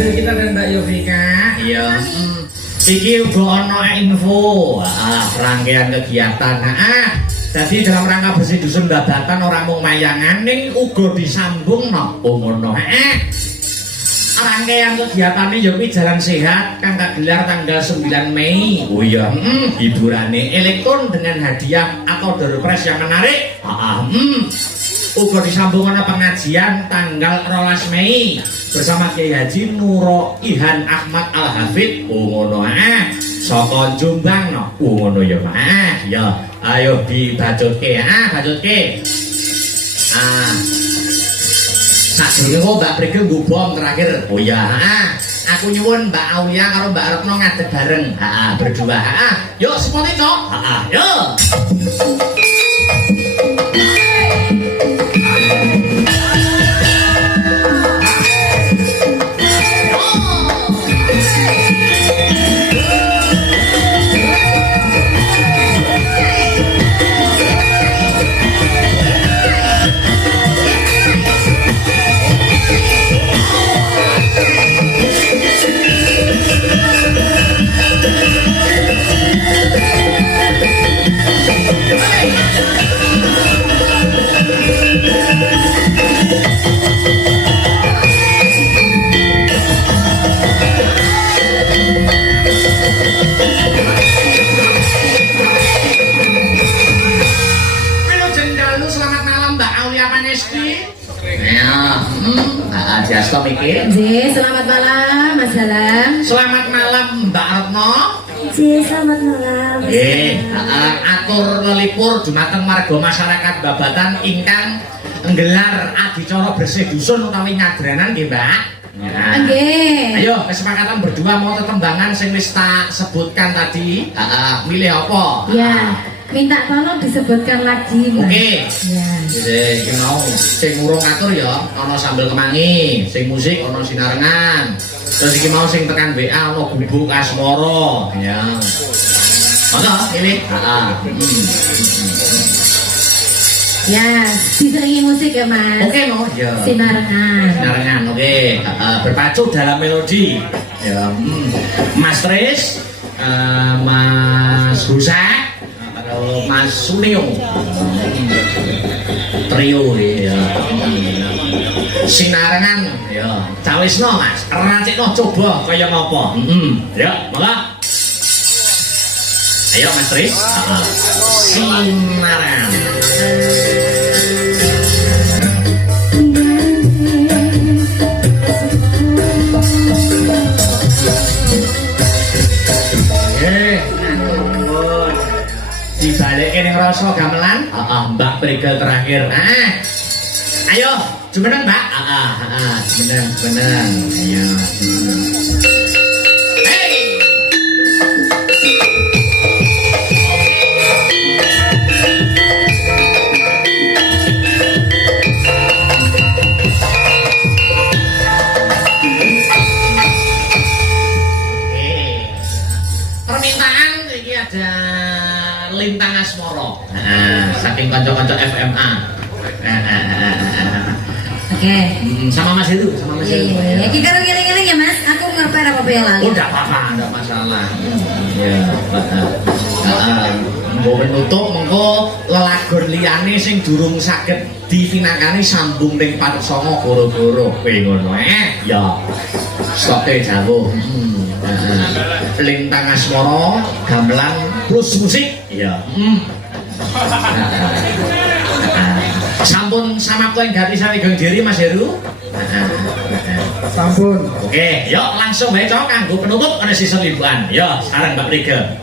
Kita dan Mbak Yovika, iya. Iki uga ana info, rangkaian kegiatan. Jadi dalam rangka bersih dusun babatan ora mung mayangan ning uga disambung ngono. Rangkaian kegiatan ini yaitu Jalan Sehat kang kagelar tanggal 9 Mei. Oh iya, hiburane elektron dengan hadiah atau door prize yang menarik. Uga disambung ana pengajian tanggal 12 Mei bersama Kiai Haji Nuro Ihan Ahmad Al Hafid. Oh ngono saka Jombang no. Oh ngono ya Pak. Ya, ayo dibacutke. Bacutke. Sadurunge kok Mbak Prigel ngubom terakhir. Oh ya, aku nyuwun Mbak Aulia karo Mbak Retno ngadeg bareng. Berdua. Yuk semuanya cok. Yuk. Diasto mikir. Selamat malam Mas Halam. Selamat malam Mbak Retno. Selamat malam. Atur lelipur dumateng warga masyarakat Babatan ingkang nggelar adicara bersih dusun utawi nyadranan nggih, Mbak. Nggih. Ayo kesepakatan berdua mau tetembangan sing wis tak sebutkan tadi. Milih apa? Ya. Minta tolong disebutkan lagi. Oke. Ya. Iki mau sing urung ngatur ya ana sambel kemangi, sing musik ana sinarengan. Terus iki mau sing tekan WA ana gubuk asmara ya. Mana ini? Ya, diselingi musik ya Mas. Oke no, ya. Sinarengan. Sinarengan, oke. Berpacu dalam melodi. Ya. Mas Tris, Mas Husak, Mas Sunio, trio ya, sinarengan ya, cawisno Mas, racikno coba kaya ngopo, ya, malah, ayo Mas Tris, sinarengan. Dibalikin yang rasa gamelan, Mbak Prigel terakhir. Ayo, jumeneng Mbak. Jumeneng. Ayo. Permintaan ini ada Lintang Asmoro, saking kanca-kanca FMA. Oke. Sama Mas itu, sama Mas itu. Iya. Iki karo ngiling-ngiling ya Mas, aku ngerper apa yang lalu. Udah apa-apa, enggak masalah. Ya. Mbok menutup mengko lelagon liyane sing durung saged ditinakani sambung ning Patsongo goro-goro. Kowe ngono ya. Stoke jauh. Lintang Asmoro, gamelan plus musik. Iya. Sampun sama kowe ganti sawigung diri Mas Heru. Sampun. Oke, yuk langsung wae cok kanggo penutup ana season liburan. Yo, sareng Mbak Prigel.